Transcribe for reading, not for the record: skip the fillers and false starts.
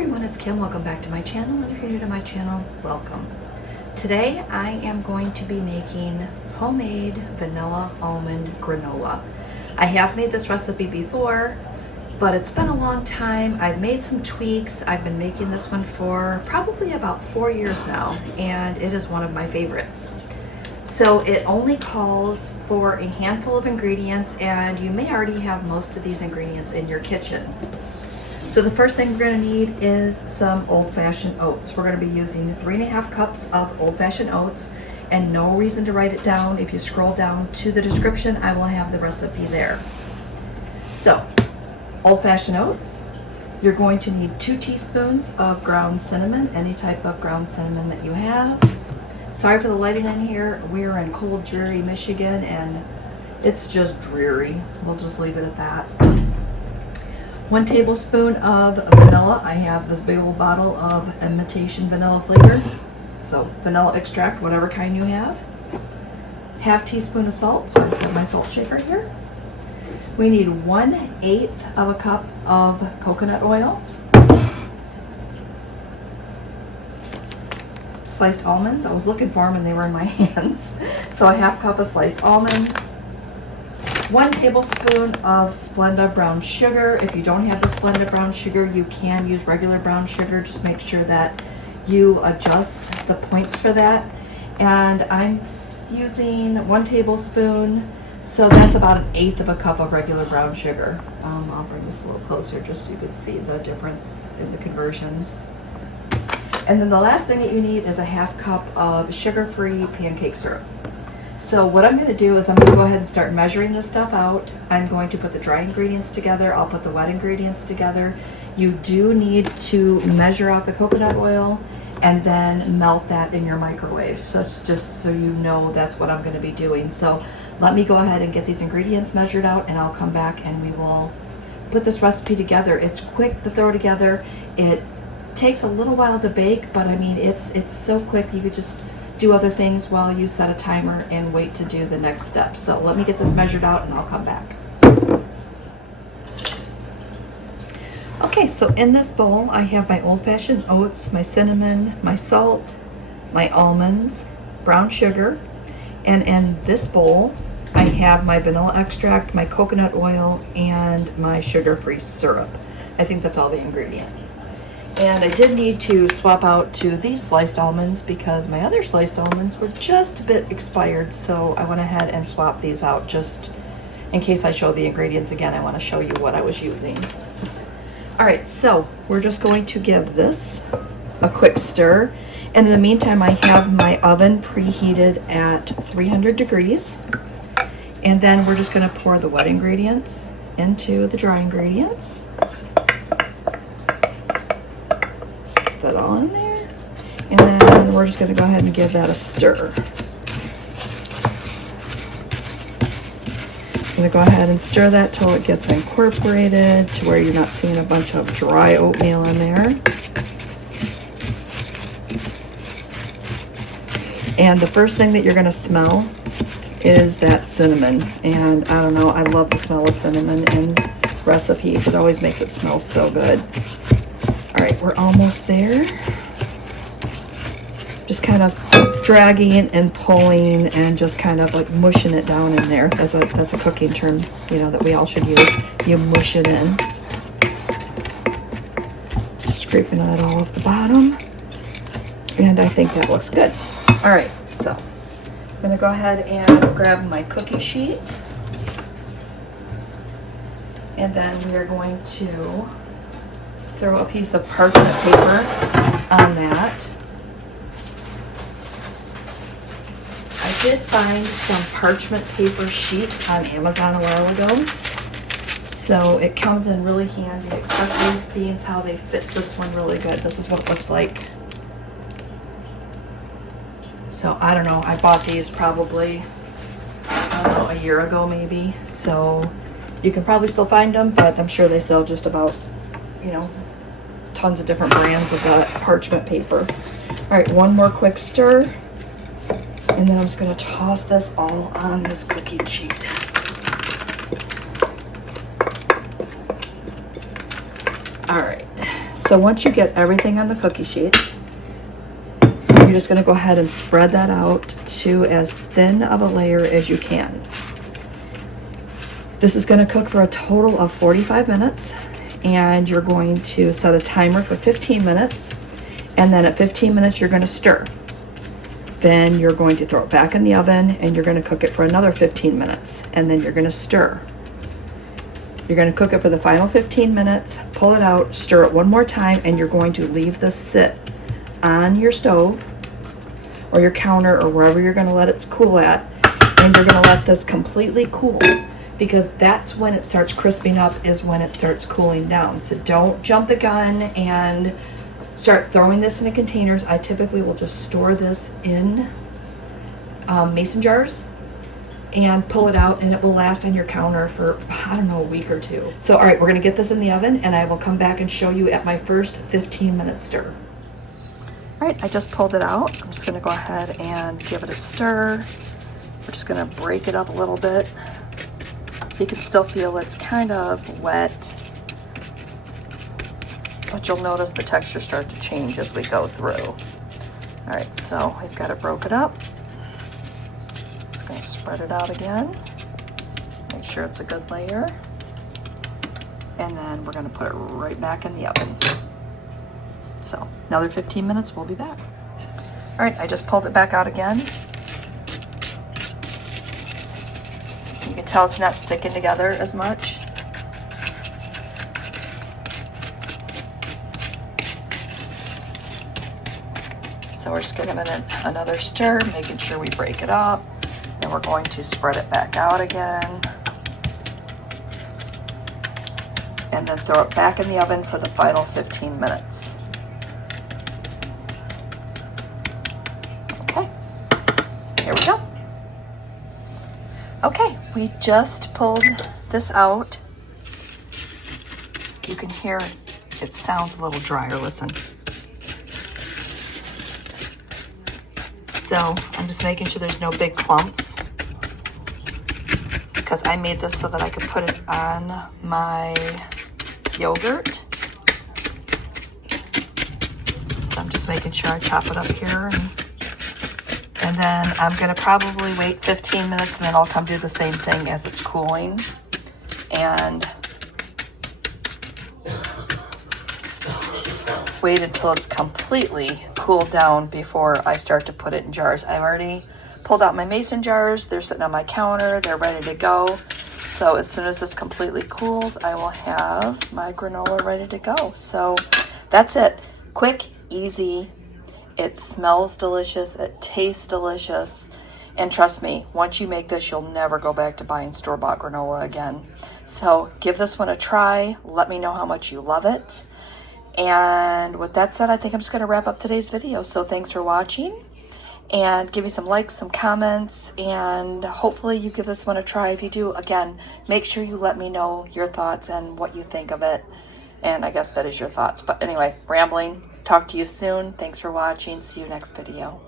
everyone, it's Kim. Welcome back to my channel, and if you're new to my channel, welcome. Today I am going to be making homemade vanilla almond granola. I have made this recipe before, but it's been a long time. I've made some tweaks. I've been making this one for probably about 4 years now, and it is one of my favorites. So it only calls for a handful of ingredients, and you may already have most of these ingredients in your kitchen. So the first thing we're going to need is some old-fashioned oats. We're going to be using 3.5 cups of old-fashioned oats, and no reason to write it down. If you scroll down to the description, I will have the recipe there. So, old-fashioned oats. You're going to need 2 teaspoons of ground cinnamon, any type of ground cinnamon that you have. Sorry for the lighting in here. We're in cold, dreary Michigan, and it's just dreary. We'll just leave it at that. 1 tablespoon of vanilla. I have this big old bottle of imitation vanilla flavor. So vanilla extract, whatever kind you have. 1/2 teaspoon of salt. So I just have my salt shaker here. We need 1/8 of a cup of coconut oil. Sliced almonds. I was looking for them and they were in my hands. So a 1/2 cup of sliced almonds. 1 tablespoon of Splenda brown sugar. If you don't have the Splenda brown sugar, you can use regular brown sugar. Just make sure that you adjust the points for that. And I'm using 1 tablespoon, so that's about 1/8 of a cup of regular brown sugar. I'll bring this a little closer just so you can see the difference in the conversions. And then the last thing that you need is a 1/2 cup of sugar-free pancake syrup. So what I'm going to do is I'm going to go ahead and start measuring this stuff out. I'm going to put the dry ingredients together. I'll put the wet ingredients together. You do need to measure out the coconut oil and then melt that in your microwave. So it's just so you know that's what I'm going to be doing. So let me go ahead and get these ingredients measured out, and I'll come back and we will put this recipe together. It's quick to throw together. It takes a little while to bake, but I mean it's so quick. You could just do other things while you set a timer and wait to do the next step. So let me get this measured out and I'll come back. Okay, so in this bowl I have my old-fashioned oats, my cinnamon, my salt, my almonds, brown sugar, and in this bowl I have my vanilla extract, my coconut oil, and my sugar-free syrup. I think that's all the ingredients. And I did need to swap out to these sliced almonds because my other sliced almonds were just a bit expired, so I went ahead and swapped these out just in case I show the ingredients again. I want to show you what I was using. Alright, so we're just going to give this a quick stir, and in the meantime I have my oven preheated at 300 degrees, and then we're just going to pour the wet ingredients into the dry ingredients. That all in there, and then we're just going to go ahead and give that a stir. I'm going to go ahead and stir that till it gets incorporated to where you're not seeing a bunch of dry oatmeal in there. And the first thing that you're going to smell is that cinnamon, and I don't know, I love the smell of cinnamon in recipes. It always makes it smell so good. Alright, we're almost there. Just kind of dragging and pulling and just kind of like mushing it down in there. That's a cooking term, you know, that we all should use. You mush it in. Just scraping that all off the bottom. And I think that looks good. Alright, so I'm going to go ahead and grab my cookie sheet. And then we are going to throw a piece of parchment paper on that. I did find some parchment paper sheets on Amazon a while ago, so it comes in really handy, especially seeing how they fit this one really good. This is what it looks like. So I don't know, I bought these probably, I don't know, a year ago maybe, so you can probably still find them, but I'm sure they sell just about, you know, tons of different brands of that parchment paper. All right, one more quick stir, and then I'm just going to toss this all on this cookie sheet. All right, So once you get everything on the cookie sheet, you're just going to go ahead and spread that out to as thin of a layer as you can. This is going to cook for a total of 45 minutes, and you're going to set a timer for 15 minutes, and then at 15 minutes you're going to stir. Then you're going to throw it back in the oven, and you're going to cook it for another 15 minutes, and then you're going to stir. You're going to cook it for the final 15 minutes, pull it out, stir it one more time, and you're going to leave this sit on your stove or your counter or wherever you're going to let it cool at, and you're going to let this completely cool, because that's when it starts crisping up, is when it starts cooling down. So don't jump the gun and start throwing this into containers. I typically will just store this in mason jars and pull it out, and it will last on your counter for, I don't know, a week or two. So all right, we're gonna get this in the oven, and I will come back and show you at my first 15-minute stir. All right, I just pulled it out. I'm just gonna go ahead and give it a stir. We're just gonna break it up a little bit. You can still feel it's kind of wet, but you'll notice the texture start to change as we go through. All right, so I've got it broken up. Just gonna spread it out again. Make sure it's a good layer. And then we're gonna put it right back in the oven. So another 15 minutes, we'll be back. All right, I just pulled it back out again. You can tell it's not sticking together as much. So we're just giving it another stir, making sure we break it up. Then we're going to spread it back out again. And then throw it back in the oven for the final 15 minutes. Okay, here we go. Okay, we just pulled this out. You can hear it sounds a little drier, listen. So I'm just making sure there's no big clumps, because I made this so that I could put it on my yogurt. So I'm just making sure I chop it up here. And then I'm gonna probably wait 15 minutes, and then I'll come do the same thing as it's cooling. And wait until it's completely cooled down before I start to put it in jars. I've already pulled out my mason jars. They're sitting on my counter. They're ready to go. So as soon as this completely cools, I will have my granola ready to go. So that's it. Quick, easy. It smells delicious. It tastes delicious. And trust me, once you make this, you'll never go back to buying store-bought granola again. So give this one a try. Let me know how much you love it. And with that said, I think I'm just going to wrap up today's video. So thanks for watching, and give me some likes, some comments, and hopefully you give this one a try. If you do, again, make sure you let me know your thoughts and what you think of it. And I guess that is your thoughts. But anyway, rambling. Talk to you soon. Thanks for watching. See you next video.